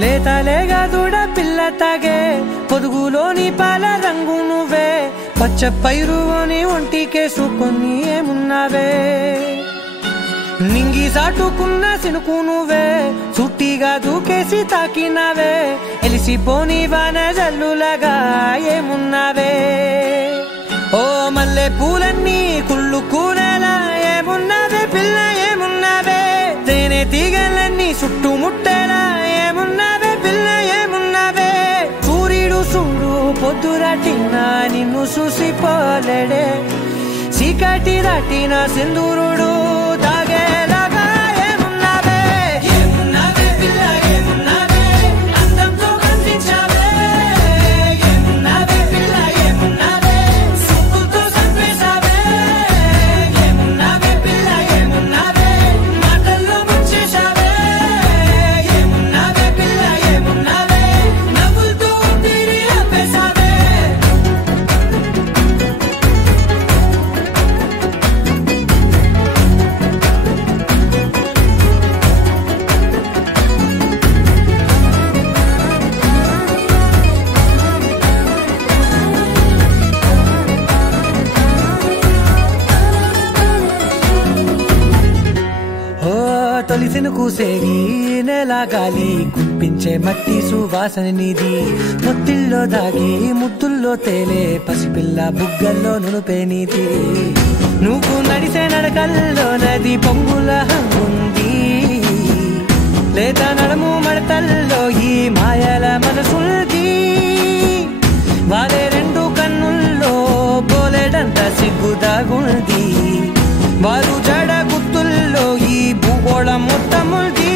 లేతలేగా దూడ పిల్ల తాగే పొదుగులోని పాల రంగు నువ్వే పచ్చ పైరుని ఒంటికేసుకొని ఏమున్నావే నింగి సాటుకున్న సినుకు నువ్వే చుట్టిగా దూకేసి తాకినావే ఎలిసిపోని వాన జల్లులాగా ఏమున్నావే ఓ మల్లె పూలన్నీ కుళ్ళు కూనేలా ఏమున్నావే పిల్ల ఏమున్నావే తేనె తీగలన్నీ చుట్టుముట్టేలా ఏమున్నావే పిల్ల ఏమున్నావే సూర్యుడు చూడు పొద్దురాటిన నిన్ను చూసిపోలేడే చీకటి దాటిన సింధూరుడు తాగేలాగా ఏమున్నావే ఏమున్నావే పిల్ల ఏమున్నావే అందంతో కనిపించావే ఏమున్నావే పిల్ల ఏమున్నావే సుక్కుతో చంపేశావే ఏమున్నావే పిల్ల ఏమున్నావే మాటల్లో ముంచేశావే ఏమున్నావే పిల్ల ఏమున్నావే నవ్వులతో ఊపిరి ఆపేశావే తొలిసిను కూసేగి నెల గాలి గుప్పించే మట్టి సువాసన నీది ముత్తిల్లో దాగి ముద్దుల్లో తేలే పసిపిల్ల బుగ్గల్లో నునుపే నీది నువ్వు నడిసే నడకల్లో నది పొంగుల హంగుంది లేత నడుము మడతల్లో ఈ మాయల మనసుల్ది వారే రెండు కన్నుల్లో బోలెడంత సిగ్గుదాగుంది వారు జడ గుత్తుల్లో ఈ భూగోళం మొత్తముల్ది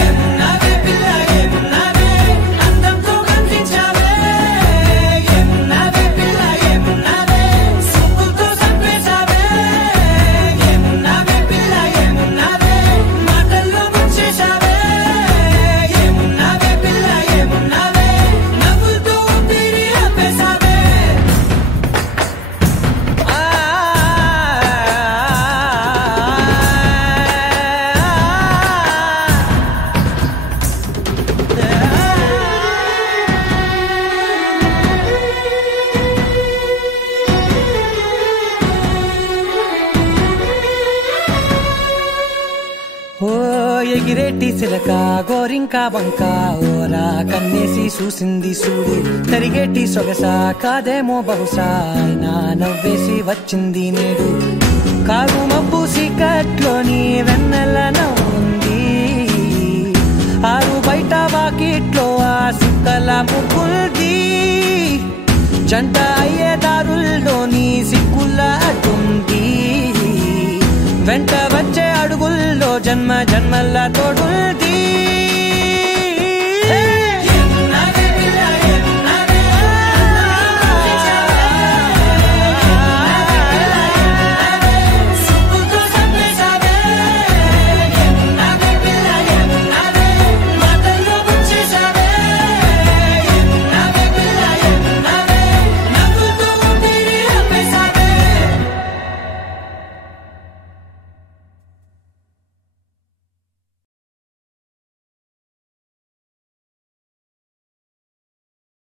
ఏమున్నావే పిల్ల ఏమున్నావే అందంతో కనిపించావే ఏమున్నావే పిల్ల ఏమున్నావే సుక్కుతో చంపేశావే ఏమున్నావే పిల్ల ఏమున్నావే మాటల్లో ముంచేశావే ఏమున్నావే పిల్ల ఏమున్నావే నవ్వులతో ఊపిరి ఆపేశావే ఓ ఎగిరేటి సిలక గోరింక వంక ఓరా కన్నేసి చూసింది చూడు తరిగేటి సొగస కాదేమో బహుశా అయినా నవ్వేసి వచ్చింది నేడు కారు మబ్బు సీకట్లోని వెన్నెల నవ్వుంది ఆరు బయట వాకిట్లో ఆ సుక్కల ముగ్గుల్ది జంట అయ్యే దారుల్లోని సిగ్గుల అడ్డుంది వెంట వచ్చే అడుగుల్లో జన్మ జన్మల తోడుల్ది